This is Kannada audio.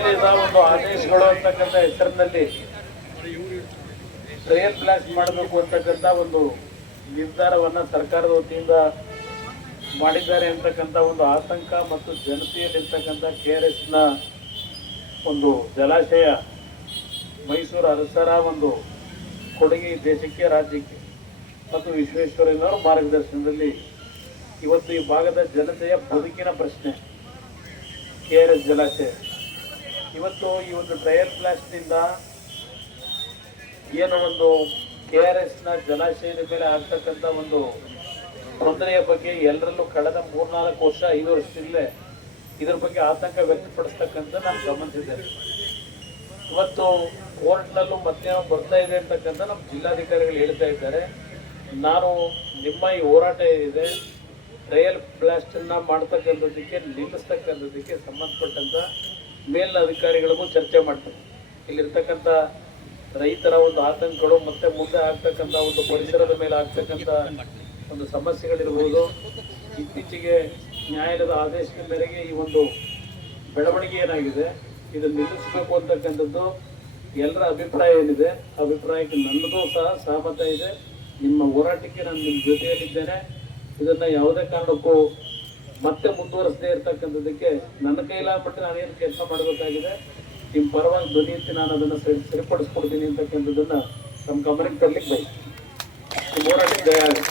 ನ್ಯಾಯಾಲಯದ ಒಂದು ಆದೇಶಗಳು ಅಂತಕ್ಕಂಥ ಹೆಸರಿನಲ್ಲಿ ಟ್ರಯಲ್ ಬ್ಲಾಸ್ಟ್ ಮಾಡಬೇಕು ಅಂತಕ್ಕಂಥ ಒಂದು ನಿರ್ಧಾರವನ್ನ ಸರ್ಕಾರದ ವತಿಯಿಂದ ಮಾಡಿದ್ದಾರೆ ಅಂತಕ್ಕಂಥ ಒಂದು ಆತಂಕ ಮತ್ತು ಜನತೆಯಲ್ಲಿರ್ತಕ್ಕಂಥ KRS ನ ಒಂದು ಜಲಾಶಯ ಮೈಸೂರು ಅರಸರ ಒಂದು ಕೊಡುಗೆ ದೇಶಕ್ಕೆ, ರಾಜ್ಯಕ್ಕೆ ಮತ್ತು ವಿಶ್ವೇಶ್ವರಯ್ಯನವರ ಮಾರ್ಗದರ್ಶನದಲ್ಲಿ ಇವತ್ತು ಈ ಭಾಗದ ಜನತೆಯ ಬದುಕಿನ ಪ್ರಶ್ನೆ KRS ಜಲಾಶಯ. ಇವತ್ತು ಈ ಒಂದು ಟ್ರಯಲ್ ಬ್ಲಾಸ್ಟ್ನಿಂದ ಏನು ಒಂದು KRS ನ ಜಲಾಶಯದ ಮೇಲೆ ಆಗ್ತಕ್ಕಂಥ ಒಂದು ತೊಂದರೆಯ ಬಗ್ಗೆ ಎಲ್ಲರಲ್ಲೂ ಕಳೆದ 3-4 ವರ್ಷ 5 ವರ್ಷದಿಂದಲೇ ಇದ್ರ ಬಗ್ಗೆ ಆತಂಕ ವ್ಯಕ್ತಪಡಿಸ್ತಕ್ಕಂಥ ನಾನು ಗಮನಿಸಿದ್ದೇನೆ. ಇವತ್ತು ಕೋರ್ಟ್ನಲ್ಲೂ ಮತ್ತೆ ಬರ್ತಾ ಇದೆ ಅಂತಕ್ಕಂಥ ನಮ್ಮ ಜಿಲ್ಲಾಧಿಕಾರಿಗಳು ಹೇಳ್ತಾ ಇದ್ದಾರೆ. ನಾನು ನಿಮ್ಮ ಈ ಹೋರಾಟ ಏನಿದೆ ಟ್ರಯಲ್ ಬ್ಲಾಸ್ಟ್ ಅನ್ನ ಮಾಡ್ತಕ್ಕಂಥದ್ದಕ್ಕೆ ನಿಲ್ಲಿಸ್ತಕ್ಕಂಥದ್ದಕ್ಕೆ ಸಂಬಂಧಪಟ್ಟಂತ ಮೇಲಿನ ಅಧಿಕಾರಿಗಳಿಗೂ ಚರ್ಚೆ ಮಾಡ್ತಾರೆ. ಇಲ್ಲಿರ್ತಕ್ಕಂಥ ರೈತರ ಒಂದು ಆತಂಕಗಳು ಮತ್ತೆ ಮುಂದೆ ಆಗ್ತಕ್ಕಂಥ ಒಂದು ಪರಿಸರದ ಮೇಲೆ ಆಗ್ತಕ್ಕಂಥ ಒಂದು ಸಮಸ್ಯೆಗಳಿರ್ಬೋದು. ಇತ್ತೀಚೆಗೆ ನ್ಯಾಯಾಲಯದ ಆದೇಶದ ಮೇರೆಗೆ ಈ ಒಂದು ಬೆಳವಣಿಗೆ ಏನಾಗಿದೆ ಇದನ್ನು ನಿಲ್ಲಿಸಬೇಕು ಅಂತಕ್ಕಂಥದ್ದು ಎಲ್ಲರ ಅಭಿಪ್ರಾಯ ಏನಿದೆ, ಅಭಿಪ್ರಾಯಕ್ಕೆ ನನ್ನದು ಸಹ ಸಹಮತ ಇದೆ. ನಿಮ್ಮ ಹೋರಾಟಕ್ಕೆ ನಾನು ನಿಮ್ಮ ಜೊತೆಯಲ್ಲಿದ್ದೇನೆ. ಇದನ್ನ ಯಾವುದೇ ಕಾರಣಕ್ಕೂ ಮತ್ತೆ ಮುಂದುವರಿಸದೇ ಇರ್ತಕ್ಕಂಥದ್ದಕ್ಕೆ ನನ್ನ ಕೈಲಾಗ್ಬಿಟ್ಟು ನಾನೇನು ಕೆಲಸ ಮಾಡಬೇಕಾಗಿದೆ, ನಿಮ್ಮ ಪರವಾಗಿ ಧ್ವನಿ ಎತ್ತಿ ನಾನು ಅದನ್ನು ಸರಿಪಡಿಸ್ಕೊಡ್ತೀನಿ ಅಂತಕ್ಕಂಥದ್ದನ್ನ ನಮ್ಮ ಗಮನಕ್ಕೆ ತರಲಿಕ್ಕೆ ಬಯಸ್ತೀನಿ. ನಿಮ್ಮ ಹೋರಾಟಕ್ಕೆ ಜಯ ಮಾಡಿ